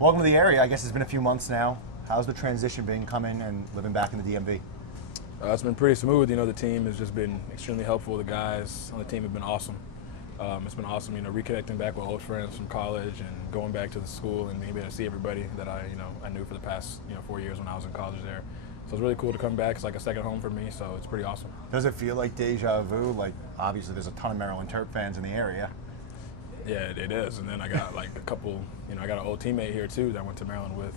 Welcome to the area. I guess it's been a few months now. How's the transition been coming and living back in the DMV? It's been pretty smooth. The team has just been extremely helpful. The guys on the team have been awesome. It's been awesome, reconnecting back with old friends from college and going back to the school and being able to see everybody that I knew for the past 4 years when I was in college there. So it's really cool to come back. It's like a second home for me, so it's pretty awesome. Does it feel like deja vu? Like, obviously there's a ton of Maryland Terp fans in the area. Yeah, it is. And then I got like a couple, I got an old teammate here too that I went to Maryland with.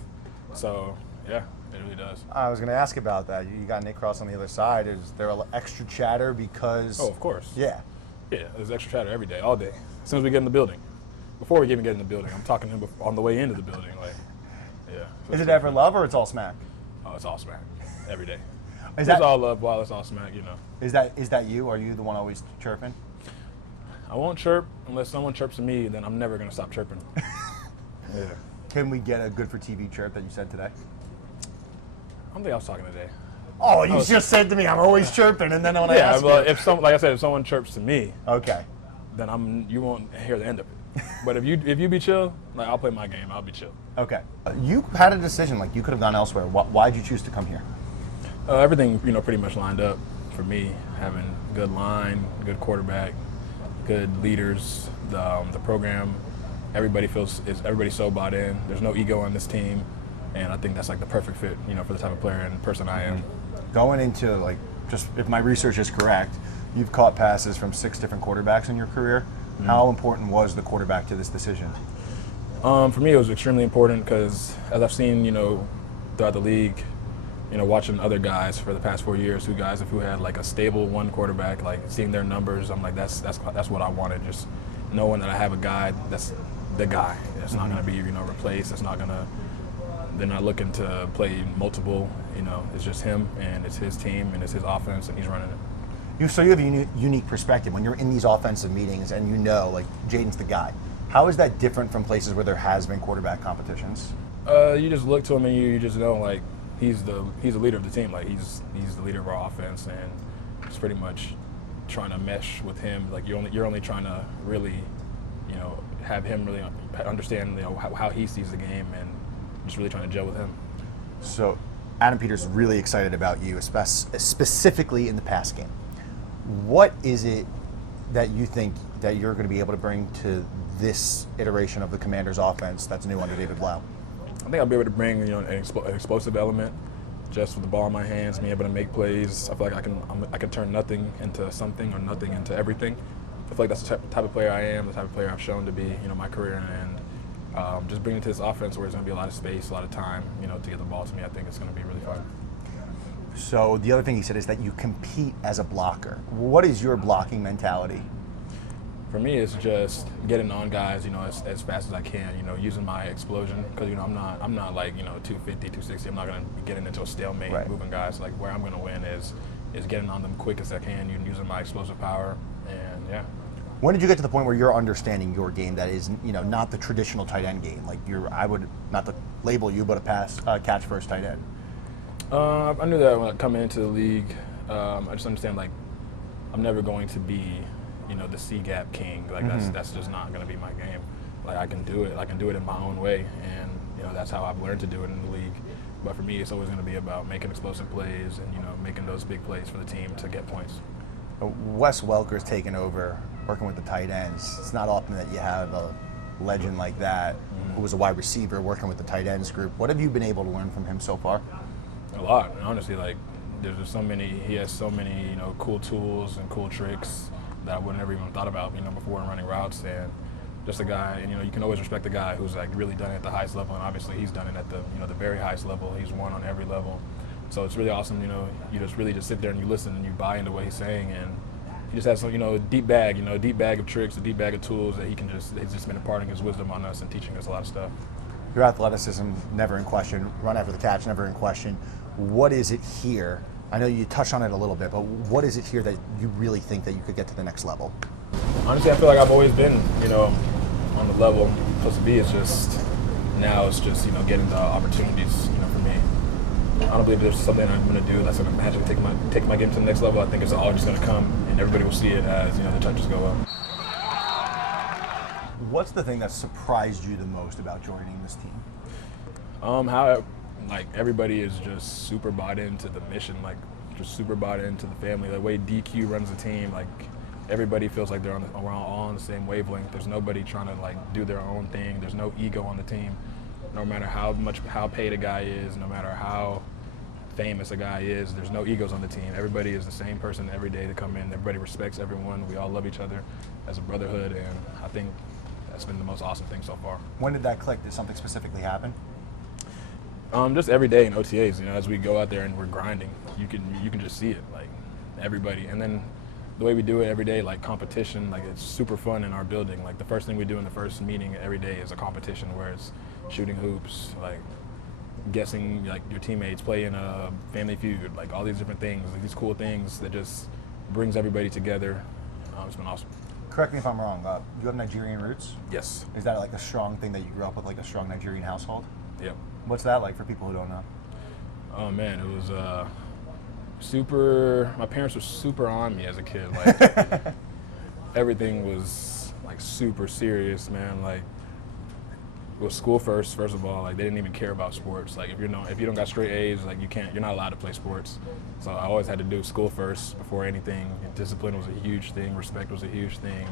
So yeah, it really does. I was going to ask about that. You got Nick Cross on the other side. Is there extra chatter because? Oh, of course. Yeah. Yeah, there's extra chatter every day, all day. As soon as we get in the building. Before we even get in the building, I'm talking to him on the way into the building. Like, yeah. So is it ever love or it's all smack? Oh, it's all smack every day. It's all love while it's all smack, Is that you? Are you the one always chirping? I won't chirp unless someone chirps at me. Then I'm never gonna stop chirping. Yeah. Can we get a good for TV chirp that you said today? I don't think I was talking today. Oh, you just said to me, I'm always chirping, and then when I ask well, you, like I said, if someone chirps to me, okay, then you won't hear the end of it. But if you be chill, like I'll play my game, I'll be chill. Okay. You had a decision, like you could have gone elsewhere. Why did you choose to come here? Everything, pretty much lined up for me. Having good line, good quarterback, good leaders, the program. Everybody's so bought in. There's no ego on this team, and I think that's like the perfect fit, for the type of player and person I am. Going into just if my research is correct, you've caught passes from 6 different quarterbacks in your career. Mm-hmm. How important was the quarterback to this decision? For me, it was extremely important because as I've seen, throughout the league, watching other guys for the past 4 years, who had like a stable one quarterback, like seeing their numbers, I'm like, that's what I wanted. Just knowing that I have a guy that's the guy. That's not going to be replaced. They're not looking to play multiple. It's just him and it's his team and it's his offense and he's running it. So you have a unique perspective when you're in these offensive meetings and like Jaden's the guy. How is that different from places where there has been quarterback competitions? You just look to him and you just know like he's the leader of the team. Like he's the leader of our offense and it's pretty much trying to mesh with him. Like you're only trying to really have him really understand how he sees the game and just really trying to gel with him. So Adam Peters is really excited about you, specifically in the pass game. What is it that you think that you're going to be able to bring to this iteration of the Commanders offense that's new under David Blau? I think I'll be able to bring an explosive element just with the ball in my hands, being able to make plays. I feel like I can turn nothing into something or nothing into everything. I feel like that's the type of player I am, the type of player I've shown to be, my career, and just bringing it to this offense where there's going to be a lot of space, a lot of time, to get the ball to me. I think it's going to be really fun. So the other thing he said is that you compete as a blocker. What is your blocking mentality? For me, it's just getting on guys, as fast as I can, using my explosion because, I'm not like, 250, 260. I'm not going to be getting into a stalemate, right, moving guys. Like where I'm going to win is getting on them quick as I can, using my explosive power, and yeah. When did you get to the point where you're understanding your game that is, not the traditional tight end game? Like I would not to label you, but a catch first tight end. I knew that when I come into the league. I just understand like I'm never going to be, the C gap king. Like that's just not going to be my game. Like I can do it. I can do it in my own way, and that's how I've learned to do it in the league. But for me, it's always going to be about making explosive plays and making those big plays for the team to get points. Wes Welker's taken over working with the tight ends. It's not often that you have a legend like that who was a wide receiver working with the tight ends group. What have you been able to learn from him so far? A lot, honestly. Like there's just he has so many, cool tools and cool tricks that I would never even thought about, before running routes. And just a guy, and you can always respect the guy who's like really done it at the highest level, and obviously he's done it at the, the very highest level. He's won on every level. So it's really awesome, you just really just sit there and you listen and you buy into what he's saying, and he just has some, a deep bag of tricks, a deep bag of tools that he's just been imparting his wisdom on us and teaching us a lot of stuff. Your athleticism never in question, run after the catch never in question. What is it here? I know you touched on it a little bit, but what is it here that you really think that you could get to the next level? Honestly, I feel like I've always been, on the level I'm supposed to be. It's just getting the opportunities, for me. I don't believe there's something I'm going to do that's going to magically take my game to the next level. I think it's all just going to come, and everybody will see it as the touches go up. What's the thing that surprised you the most about joining this team? How like everybody is just super bought into the mission, like just super bought into the family. The way DQ runs the team, like everybody feels like they're all on the same wavelength. There's nobody trying to like do their own thing. There's no ego on the team. No matter how paid a guy is, no matter how famous a guy is, there's no egos on the team. Everybody is the same person every day to come in. Everybody respects everyone. We all love each other as a brotherhood, and I think that's been the most awesome thing so far. When did that click? Did something specifically happen? Just every day in OTAs, you know, as we go out there and we're grinding, you can just see it, like everybody. And then the way we do it every day, like competition, like it's super fun in our building. Like the first thing we do in the first meeting every day is a competition where it's shooting hoops, like guessing like your teammates, playing a Family Feud, like all these different things, like these cool things that just brings everybody together. It's been awesome. Correct me if I'm wrong. You have Nigerian roots? Yes. Is that like a strong thing that you grew up with, like a strong Nigerian household? Yep. What's that like for people who don't know? Oh man, it was super. My parents were super on me as a kid. Like everything was like super serious, man. Like it was school first of all. Like they didn't even care about sports. Like if you don't got straight A's, like you're not allowed to play sports. So I always had to do school first before anything. Discipline was a huge thing. Respect was a huge thing.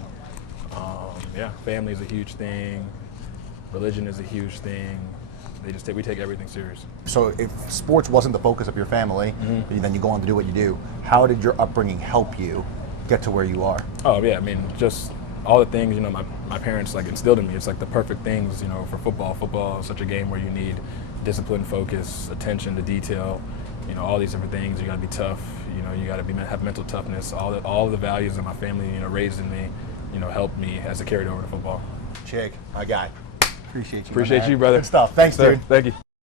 Family is a huge thing. Religion is a huge thing. We take everything serious. So if sports wasn't the focus of your family, then you go on to do what you do, how did your upbringing help you get to where you are? Oh yeah, I mean, just all the things, you know, my parents like instilled in me. It's like the perfect things, you know, for football. Football is such a game where you need discipline, focus, attention to detail, you know, all these different things. You gotta be tough, you know, you gotta have mental toughness. All the values that my family, you know, raised in me, you know, helped me as it carried over to football. Chig, my guy. Appreciate you. Appreciate you, brother. Good stuff. Thanks, dude. Thank you.